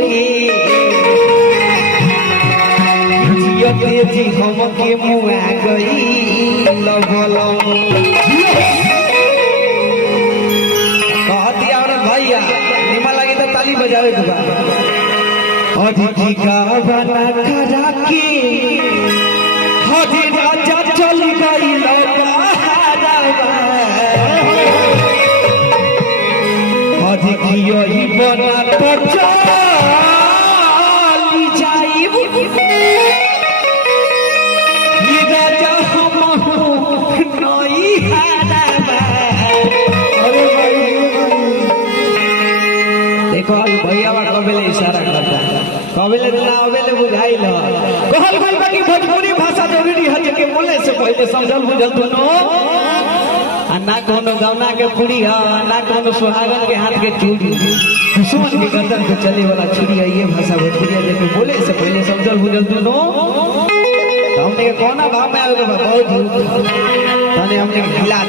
के जियते जी हमके मुआ गई लबलम कहती औरत भैया निमा लगे तो ताली बजावे के बा अधिकी गावना करा के हजी राजा चल गई अधिकी यही बना तो चली जाइब राजा हम नई अरे भाई देखो भैया कबेले इशारा करता कबेले ना अबेले बुझाई ल कहल गइल बा कि भोजपुरी भाषा जरूरी है जे के बोले से पहले समझल बुझल दोनों आ ना कोनो गौना के पूरी है ना कोनो सुहागन के हाथ के चूड़ी दुश्मन के गर्दन पे चले वाला छुरी है ये भाषा भोजपुरी जे के बोले से पहले समझल बुझल दोनों तो हमने के कोना भाव में आवे बहुत तने हमने हिला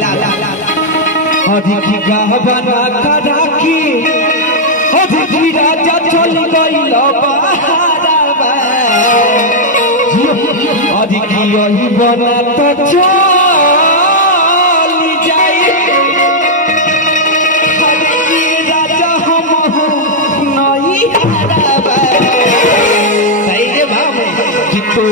अधिकी गावना करा की अधिकी राजा चल गइल बहारबा अधिकी यही बना तो चली जाई अधिकी राजा हम नहीं हारबा सही रे भाव में कि तो